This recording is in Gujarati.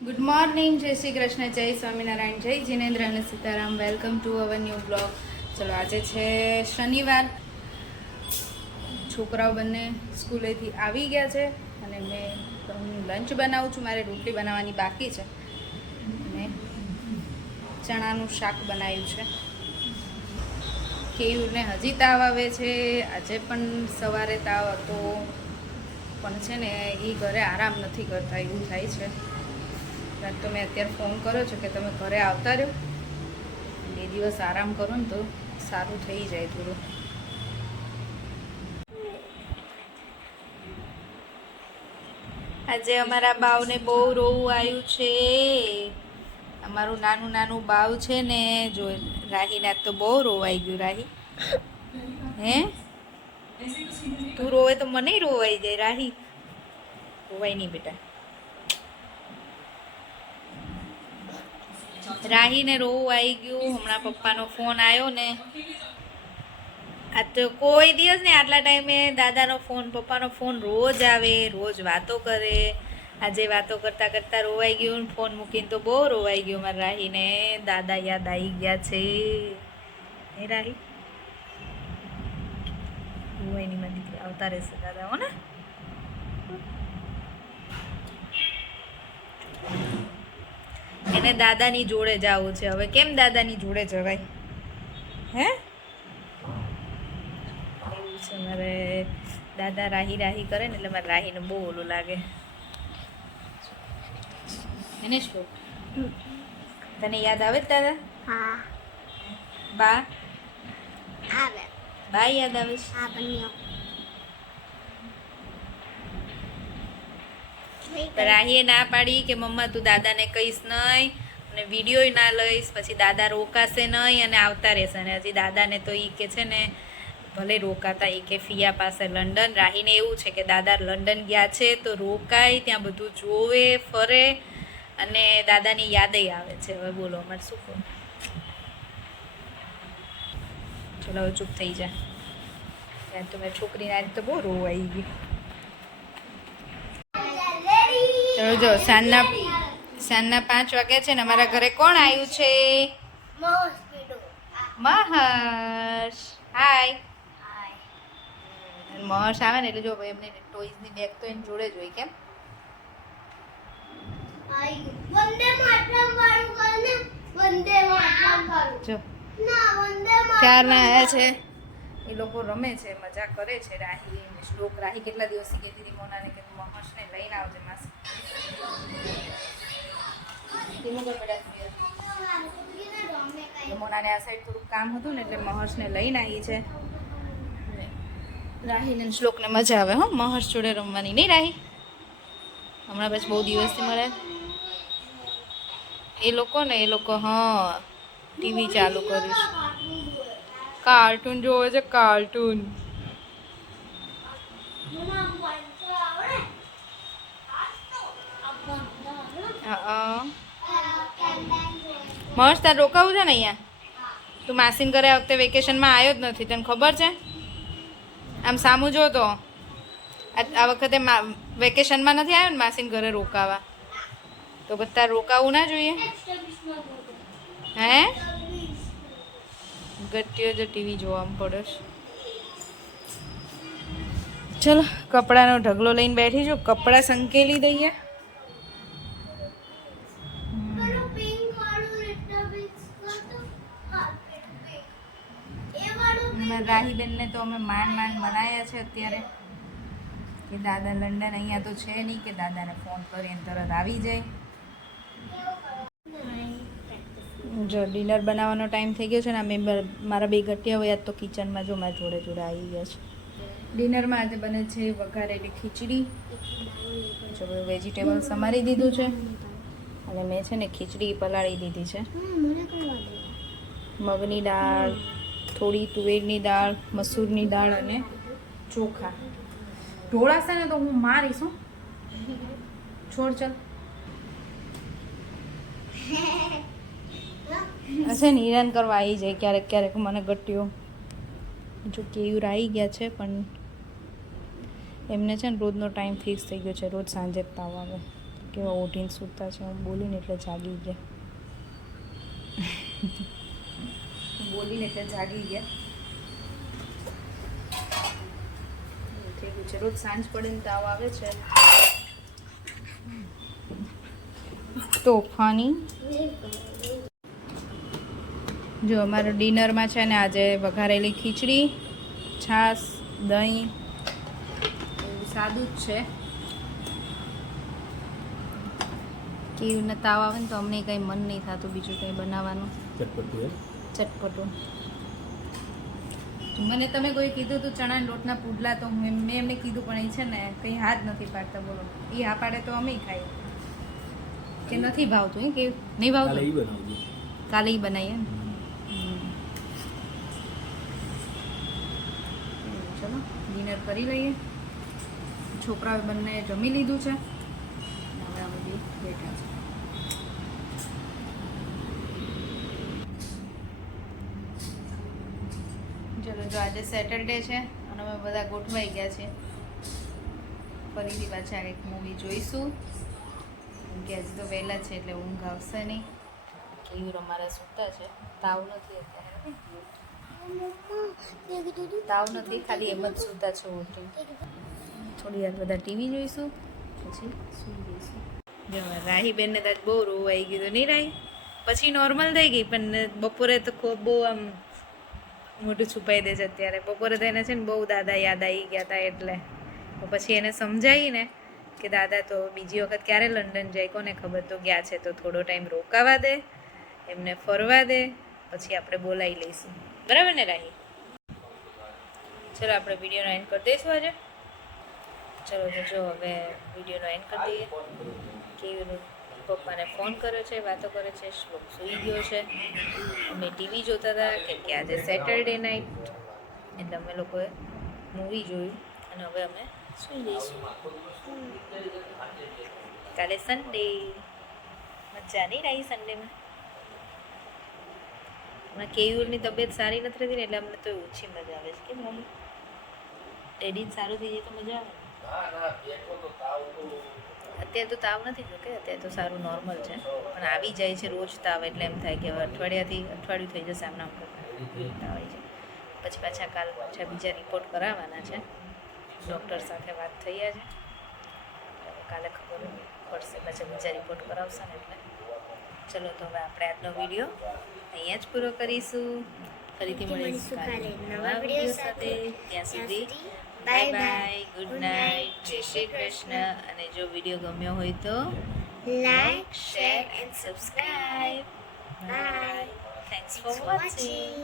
ગુડ મોર્નિંગ, જય શ્રી કૃષ્ણ, જય સ્વામિનારાયણ, જય જીનેન્દ્ર અને Sitaram. Welcome to our new blog. ચલો, આજે છે શનિવાર. છોકરાઓ બંને સ્કૂલેથી આવી ગયા છે અને હું લંચ બનાવું છું. મારે રોટલી બનાવવાની બાકી છે અને ચણાનું શાક બનાવ્યું છે. કેયુરને હજી તાવ આવે છે. આજે પણ સવારે તાવ હતો, પણ છે ને એ ઘરે આરામ નથી કરતા એવું થાય છે. તો મેં અત્યારે ફોન કર્યો છે કે તમે ઘરે આવતા રહ્યો, 2 દિવસ આરામ કરો ને તો સારું થઈ જાય થોડું. આજે અમારા બાવને બહુ રોવું આવ્યું છે. અમારું નાનું નાનું બાવ છે ને, જો રાહીના તો બહુ રોવાઈ ગયું. રાહી, હે તું રોવે તો મને રોવાઈ જાય. રાહી રોવાય નહીં બેટા. રાહીને રોવું આવી ગયું. હમણાં પપ્પાનો ફોન આવ્યો ને, આ તો કોઈ દિવસ ને આટલા ટાઈમે દાદાનો ફોન, પપ્પાનો ફોન રોજ આવે, રોજ વાતો કરે. આજે વાતો કરતા કરતા રોવાઈ ગયું. ફોન મૂકીને તો બહુ રોવાઈ ગયું. મારા રાહીને દાદા યાદ આવી ગયા છે. હે રાહી, રોવાય નહીં મારી દીકરી, આવતા રહેશે દાદા, હો ને. એને દાદાની જોડે જવું છે હવે. કેમ દાદાની જોડે જવાય? હે, એવું છે. મારે દાદા રાહી રાહી કરે ને એટલે મારે રાહીને બહુ ઓલું લાગે. એને શું તને યાદ આવે જ દાદા? હા, બા આવે. બા યાદ આવે છે? હા, બન્યો. રાહીએ ના પાડી કે મમ્મા તું દાદાને કહીશ નહીં અને વિડીયો ના લઈશ, પછી દાદા રોકાશે નહીં અને આવતા રહેશે. અને હજી દાદાને તો એ કે છે ને ભલે રોકાતા, એ કે ફિયા પાસે લંડન. રાહીને એવું છે કે દાદા લંડન ગયા છે તો રોકાય, ત્યાં બધું જોવે ફરે અને દાદાની યાદે આવે છે. હવે બોલો અમારે શું કહું? ચલો હવે ચૂપ થઈ જા. ત્યાં તો મેં છોકરીને આજે તો બહુ રોવાઈ ગઈ. ચલો જો, સાંજના 5 વાગ્યા છે ને અમારા ઘરે કોણ આવ્યું છે? મહર્ષ. હાય. મહર્ષ આવે ને એટલે જો ભાઈ એમને ટોયઝની બેગ તો એની જોડે જ હોય. કેમ? જો ક્યારના આવ્યા છે એ લોકો, રમે છે, મજા કરે છે. રાહી શ્લોક, રાહી કેટલા દિવસથી કહેતી હતી મોનાને કે મહર્ષને લઈને આવજે માસી. મોનાને આ સાઈડ થોડુંક કામ હતું ને એટલે મહર્ષને લઈને આવી છે. રાહીને શ્લોકને મજા આવે હો મહર્ષ જોડે રમવાની. નહીં રાહી? હમણાં બસ બહુ દિવસથી મળે એ લોકો. હા, ટીવી ચાલુ કરીશ, કાર્ટૂન જોવે છે. કાર્ટૂન મસ્ત. તાર રોકાવું છે ને અહીંયા? તું માસીન ઘરે આ વખતે વેકેશનમાં આવ્યો જ નથી, તને ખબર છે? આમ સામું જો તો આ વખતે વેકેશનમાં નથી આવ્યો ને માસીન ઘરે રોકાવા, તો બધા રોકાવું ના જોઈએ? હે ગટ્ટીઓ જો ટીવી જોવામાં પડે છે. ચલો, કપડાનો ઢગલો લઈને બેઠી છું. કપડાં સંકેલી દઈએ. રાહીબેનને તો અમે માંડ બનાવ્યા છે અત્યારે કે દાદા લંડન અહીંયા તો છે નહીં કે દાદાને ફોન કરીને તરત આવી જાય. જો ડિનર બનાવવાનો ટાઈમ થઈ ગયો છે ને. અમે મારા 2 ગટિયા હોય તો કિચનમાં જો મારા જોડે જોડે આવી ગયા છે. ડિનરમાં આજે બને છે વઘારેલી ખીચડી. જો વેજીટેબલ સમારી દીધું છે અને મેં છે ને ખીચડી પલાળી દીધી છે. મગની દાળ, થોડી તુવેરની દાળ, મસૂરની દાળ અને ચોખા. ઢોળાશે ને તો હું મારીશ. હું છોડ. ચાલ હશે ને હેરાન કરવા આવી જાય ક્યારેક ક્યારેક મને ગટ્ટીઓ. જો કેયુર આવી ગયા છે પણ એમને છે ને રોજનો ટાઈમ ફિક્સ થઈ ગયો છે. રોજ સાંજે જ તાવ આવે. કેવા ઓઢીને સૂતા છે, હું બોલીને એટલે જાગી ગયા. બોલીને એટલે જાગી ગયા. એવું થઈ ગયું છે. રોજ સાંજ પડે ને તાવ આવે છે. તોફાની. જો અમારો ડિનરમાં છે ને આજે વઘારેલી ખીચડી, છાશ, દહીં, એવું સાદું જ છે. કેવું તાવ આવે ને તો અમને કંઈ મન નહીં થતું બીજું કંઈ બનાવવાનું. ચટપટું. મને તમે કોઈ કીધું તું ચણાના લોટના પુડલા, તો મેં એમને કીધું પણ એ છે ને કંઈ હાથ નથી પાડતા. બોલો, એ હા પાડે તો અમે ખાઈએ. કે નથી ભાવતું કે નહીં ભાવતું? કાલે ઈ બનાવીએ ને. ચલો ડિનર કરી લઈએ. છોકરાઓ બંને જમી લીધું છે. હવે આ બધી બેઠા છે. ચલો, જો આજે સેટરડે છે અને અમે બધા ગોઠવાઈ ગયા છે. ફરીથી પાછા એક મૂવી જોઈશું. કે આજે તો વહેલા છે એટલે ઊંઘ આવશે નહીં. કેયુર અમારા સૂતા છે. તાવ નથી અત્યારે. તાવ નથી, ખાલી એમ જ સૂતા છે ઉઠી. થોડી વાર બધા ટીવી જોઈશું પછી સૂઈ જઈશું. જો રાહીબેનને તો બહુ રોવાઈ ગયું નહીં રાહી? પછી નોર્મલ થઈ ગઈ, પણ બપોરે તો ખૂબ બહુ આમ મોઢું છુપાઈ દે છે અત્યારે. બપોરે તો એને છે ને બહુ દાદા યાદ આવી ગયા હતા, એટલે તો પછી એને સમજાવી ને કે દાદા તો બીજી વખત ક્યારે લંડન જાય કોને ખબર, તો ગયા છે તો થોડો ટાઈમ રોકાવા દે, એમને ફરવા દે, પછી આપણે બોલાવી લઈશું. બરાબર ને રાહી? ચલો આપણે વિડીયોનો એન્ડ કરી દઈશું આજે. ચલો તો જો હવે વિડીયોનો એન્ડ કરી દઈએ. કેવીનું પપ્પાને ફોન કર્યો છે, વાતો કરે છે, શ્લોક સૂઈ ગયો છે. અમે ટીવી જોતા હતા કેમ કે આજે સેટરડે નાઇટ, એટલે અમે લોકોએ મૂવી જોયું અને હવે અમે સૂઈ જઈશું. કાલે સન્ડે, મજા નહીં રહી સન્ડેમાં. હમણાં કેયુરની તબિયત સારી નથી રહેતી ને એટલે અમને તો ઓછી મજા આવે છે. કેમ મમ્મી? ડેડી સારું થઈ જાય તો મજા આવે. અત્યારે તો તાવ નથી, જોકે અત્યારે તો સારું નોર્મલ છે, પણ આવી જાય છે રોજ તાવ, એટલે એમ થાય કે હવે અઠવાડિયું થઈ જશે આમના તાવ આવી જાય. પછી કાલ પાછા બીજા રિપોર્ટ કરાવવાના છે. ડૉક્ટર સાથે વાત થઈ છે, કાલે ખબર પડશે પાછા બીજા રિપોર્ટ કરાવશે ને એટલે. ચલો તો હવે આપણે આજનો વિડીયો અહીંયા જ પૂરો કરીશું. ફરીથી મળીશું કાલે નવા વિડીયો સાથે. ત્યાં સુધી બાય બાય, ગુડ નાઇટ, જય શ્રી કૃષ્ણ. અને જો વિડીયો ગમ્યો હોય તો like, share and subscribe. Bye. Thanks for watching.